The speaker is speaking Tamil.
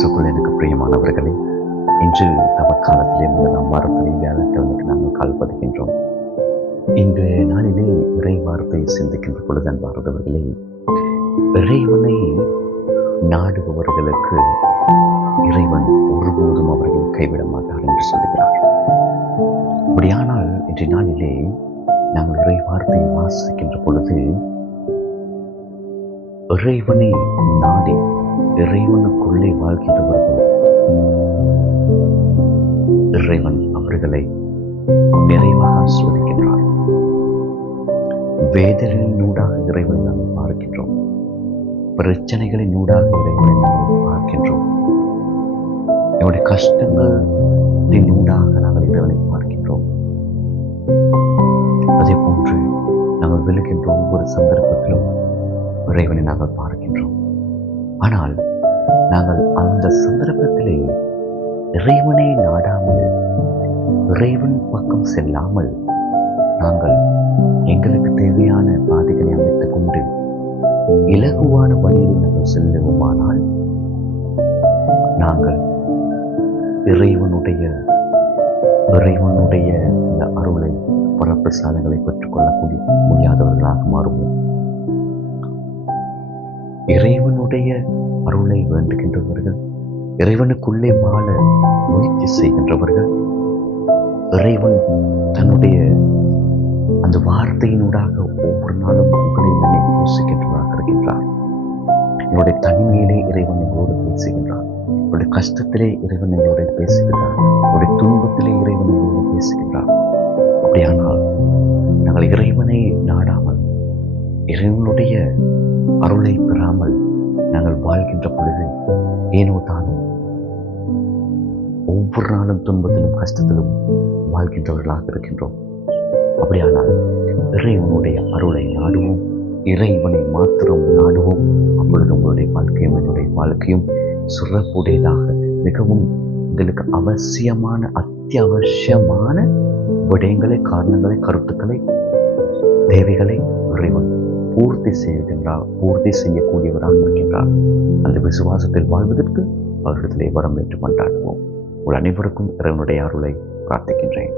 கிறிஸ்துக்குள் எனக்கு பிரியமானவர்களே, இன்று தவக்காலத்திலே முதலாம் வாரத்திலே வியாழக்கிழமைக்கு நாங்கள் கால் பதிக்கின்றோம். இன்றைய நாளிலே இறை வார்த்தை சிந்திக்கின்ற பொழுது அன்பார்ந்தவர்களே, இறைவனை நாடுபவர்களுக்கு இறைவன் ஒருபோதும் அவர்களை கைவிட மாட்டார் என்று சொல்லுகிறார். அப்படியானால் இன்றைய நாளிலே நாங்கள் இறை வார்த்தையை வாசிக்கின்ற பொழுது இறைவனை நாடி இறைவனுக்குள்ளே வாழ்கின்றவர்கள் இறைவன் அவர்களை நிறைவாக ஆசீர்வதிக்கின்றார். வேதனையின் ஊடாக இறைவனை நாங்கள் பார்க்கின்றோம். பிரச்சனைகளின் ஊடாக இறைவனை நாங்கள் பார்க்கின்றோம். என்னுடைய கஷ்டங்களின் ஊடாக நாங்கள் இறைவனை பார்க்கின்றோம். அதே போன்று நாங்கள் விழுகின்ற ஒவ்வொரு சந்தர்ப்பத்திலும் இறைவனை நாங்கள் பார்க்கின்றோம். ஆனால் நாங்கள் அந்த சந்தர்ப்பத்திலே இறைவனை நாடாமல், இறைவன் பக்கம் செல்லாமல் நாங்கள் எங்களுக்கு தேவையான பாதைகளை அமைத்துக் கொண்டு இலகுவான வழியில் நாங்கள் செல்லுவோமானால் நாங்கள் இறைவனுடைய இந்த அருளை வரப்பிரசாதங்களை பெற்றுக்கொள்ள முடியாதவர்களாக மாறுவோம். இறைவனுடைய அருளை வேண்டுகின்றவர்கள், இறைவனுக்குள்ளே வாழ முயற்சி செய்கின்றவர்கள், இறைவன் தன்னுடைய அந்த வார்த்தையினூடாக ஒவ்வொரு நாளும் உங்களை என்னை யோசிக்கின்றவராக இருக்கின்றார். என்னுடைய தனிமையிலே இறைவன் எங்களோடு பேசுகின்றார். என்னுடைய கஷ்டத்திலே இறைவன் எங்களோட பேசுகின்றார். என்னுடைய துன்பத்திலே இறைவன் எங்களோடு பேசுகின்றார். அப்படியானால் நாங்கள் இறைவனை நாடாமல், இறைவனுடைய அருளை பெறாமல் நாங்கள் வாழ்கின்ற பொழுது ஏனோ தானோ ஒவ்வொரு நாளும் துன்பத்திலும் கஷ்டத்திலும் வாழ்கின்றவர்களாக இருக்கின்றோம். அப்படியானால் இறைவனுடைய அருளை நாடுவோம், இறைவனை மாத்திரம் நாடுவோம். அப்பொழுது உங்களுடைய வாழ்க்கையும் என்னுடைய வாழ்க்கையும் சிறப்புடையதாக, மிகவும் எங்களுக்கு அவசியமான அத்தியாவசியமான விடயங்களை, காரணங்களை, கருத்துக்களை, தேவைகளை இறைவன் பூர்த்தி செய்யக்கூடியவராக இருக்கின்றார். அந்த விசுவாசத்தில் வாழ்வதற்கு அவரிடத்திலே வரம் என்று கொண்டாடுவோம். உங்கள் அனைவருக்கும் இறைவனுடைய அருளை பிரார்த்திக்கின்றேன்.